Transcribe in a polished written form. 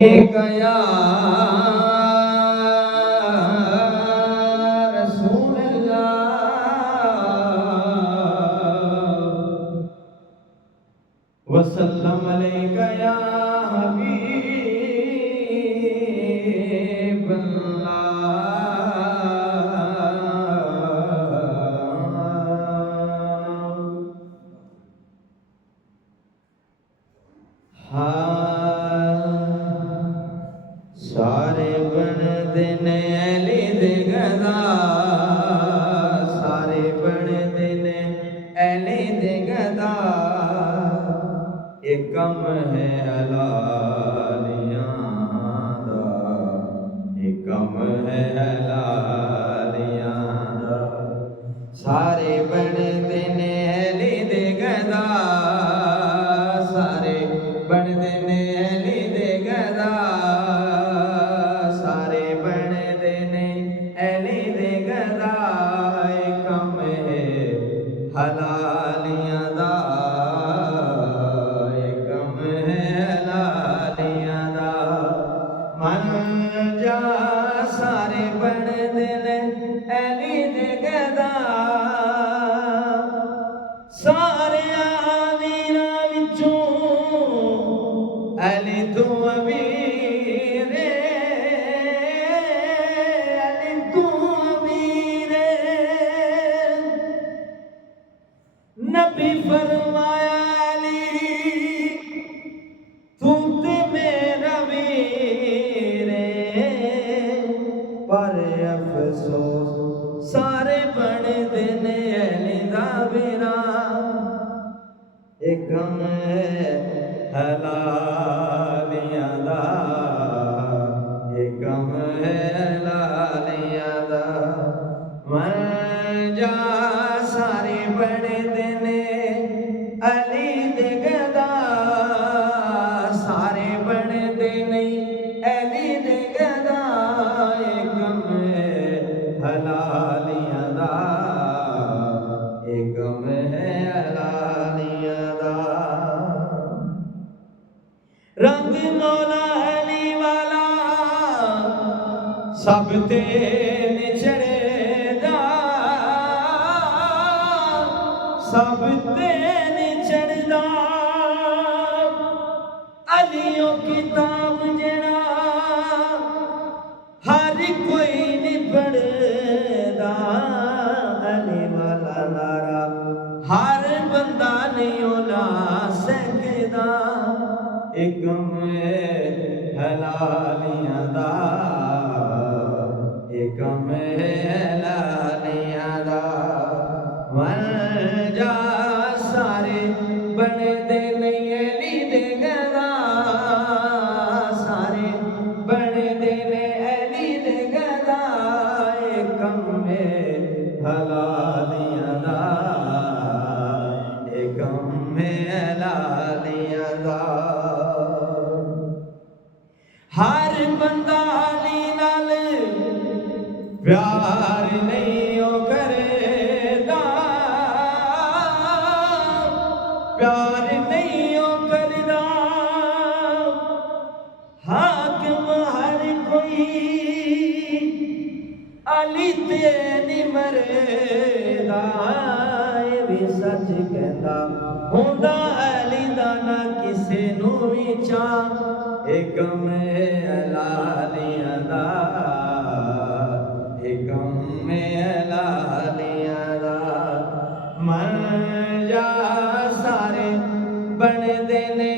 या रसूल अल्लाह वसल्लम अलैका या हबीब सारे बनते ने अली दे गदा सारे बनते ने अली दे गदा एक कम है हलालियां दा एक कम है हलालियां दा सारे बनते ने अली दे गदा सारे बनते ने अली दे गदा सारे बनते ने अली दे गदा एक कम है हलालियां दा एक कम है हलालियां दा मन जा सारे बनते ने अली दे गदा सारे वीरा विचों अली तू अमीर अली तू अमीर नबी फरमाया अली तू ते मेरा वीर पर अफसोस सारे बनते ने अली दा वीरा एक कम है हलालियां दा एक कम है हलालियां दा मन जा सारे बनते ने अली दे गदा सारे बनते नहीं अली दे गदा एक कम है हलालियां दा एक कम है हलालियां दा रंग मौला अली वाला सब ते निचड़ेदा सब ते निचड़दा अलियों किताब जड़ा हर कोई नहीं पढ़दा अली वाला नारा हर बंदा नहीं ला सकदा एक कम है हलालियां दा एक कम है हलालियां दा मन जा सारे बनते नहीं अली दे गदा सारे बनते ने अली दे गदा एक कम है हलालियां दा एक कम है हलालियां दा हर बंदा अली नाल प्यार नहीं ओ करेदा प्यार नहीं ओ करदा हाकिम हर कोई अली ते नहीं मरदा ये भी सच कहंदा हुंदा अली दा ना किसे नू भी चा एक कम है हलालियां दा एक कम है हलालियां दा मन जा सारे बनते ने